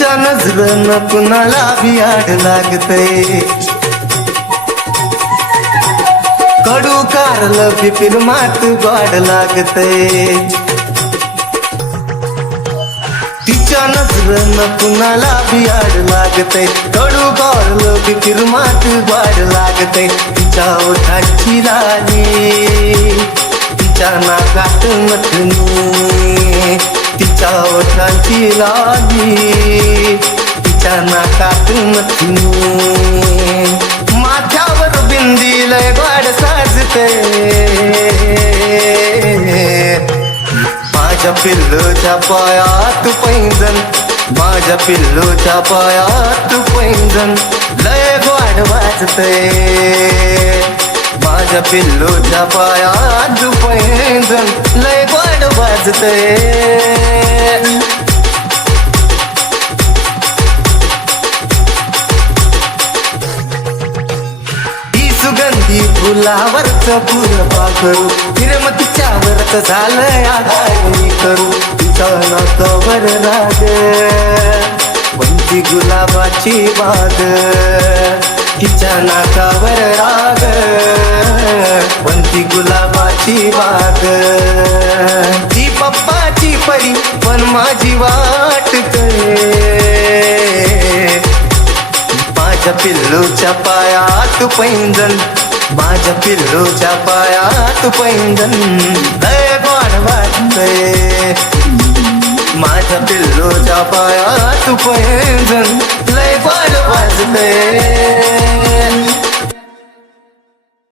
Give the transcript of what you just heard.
तिच्या नजरेनं कुणाला भी आड लागतंय कडू कारलं पिपीर मात गोड लागतंय तिच्या नजरेनं कुणाला भी आड लागतंय कडू कारलं पिपीर मात गोड लागतंय तिच्या ओठाची लाली तिच्या नाकात नथनी तिच्या ओठांची लाली तिच्या नाकात नथनी माथ्यावर बिंदी लय गोड साजते माझ्या पिल्लूच्या पायात पैंजण माझ्या पिल्लूच्या पायात पैंजण लय गोड वाजते माझ्या पिल्लूच्या पायात पैंजण लय गोड वाजते सुगंधी फुलावरचं फुल पाखरू हिरमतीच्यावरच झालंय आगाई करू तिच्या नाकावर राग पंती गुलाबाची बाग तिच्या नाकावर राग पंती गुलाबाची बाग ती पप्पाची परी पण माझी वाट माझ्या पिल्लूच्या पायात पैंजण माझ्या पिल्लूच्या पायात पैंजण लय गोड वाजतंय माझ्या पिल्लूच्या पायात पैंजण लय गोड वाजतंय